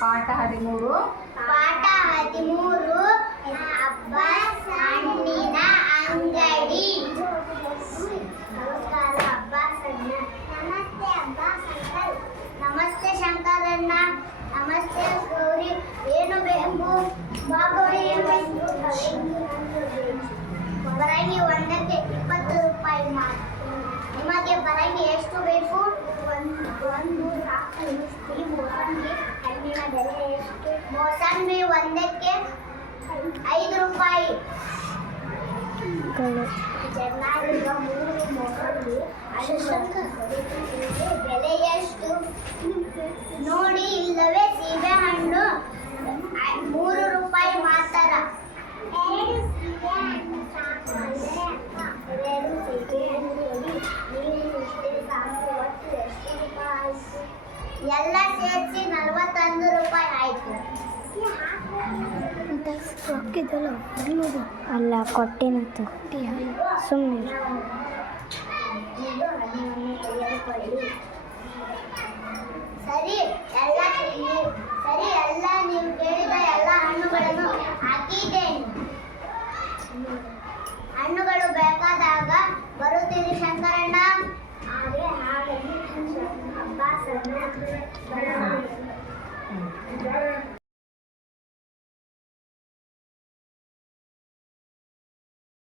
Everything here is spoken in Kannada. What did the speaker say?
ಪಾಠ 13 ಹಬ್ಬ ಹಣ್ಣಿನ ಅಂಗಡಿ. ನಮಸ್ಕಾರ ಅಬ್ಬಾಸ್ ಅಣ್ಣ. ನಮಸ್ತೆ ಅಬ್ಬಾಸ್ ಅಂಕಲ್. ನಮಸ್ತೆ ಶಂಕರಣ್ಣ. ನಮಸ್ತೆ ಗೌರಿ. ಏನು ಬೇಕು ಬಾಗೌರಿ? ಏನು ಬೇಕು? ಪರಂಗಿ ಒಂದಕ್ಕೆ 20 ರೂಪಾಯಿ ಮಾತ್ರ. ನಿಮಗೆ ಪರಂಗಿ ಎಷ್ಟು ಬೇಕು? ಒಂದು ಸಾಕು. ಮೋಸಂಬಿ ಹಣ್ಣಿನ ಬೆಲೆ ಎಷ್ಟು? ಮೋಸಂಬಿ ಒಂದಕ್ಕೆ 5 ರೂಪಾಯಿ. ಚೆನ್ನಾಗಿರುವ 3 ಮೋಸಂಬಿ ಬೆಲೆ ಎಷ್ಟು ನೋಡಿ. ಇಲ್ಲವೇ ಸೀಬೆ ಹಣ್ಣು 3 ರೂಪಾಯಿ ಮಾತ್ರ. 2 ಸೀಬೆ ಹಣ್ಣು ಸಾಕು. 2 ಸೀಬೆ ಹಣ್ಣು ನೀವು ಇಷ್ಟೇ ಸಾಕು. ಒಟ್ಟು ಎಷ್ಟು ರೂಪಾಯಿ ಆಯಿತು? ಎಲ್ಲ ಸೇರಿಸಿ 41 ರೂಪಾಯಿ ಆಯಿತು. ಅಲ್ಲ ಕೊಟ್ಟಿನಂತ ಸುಮ್ಮನೆ ಸರಿ ಎಲ್ಲ ನೀವು ಕೇಳಿದ ಎಲ್ಲ ಹಣ್ಣುಗಳನ್ನು ಹಾಕಿದ್ದೇನೆ. ಹಣ್ಣುಗಳು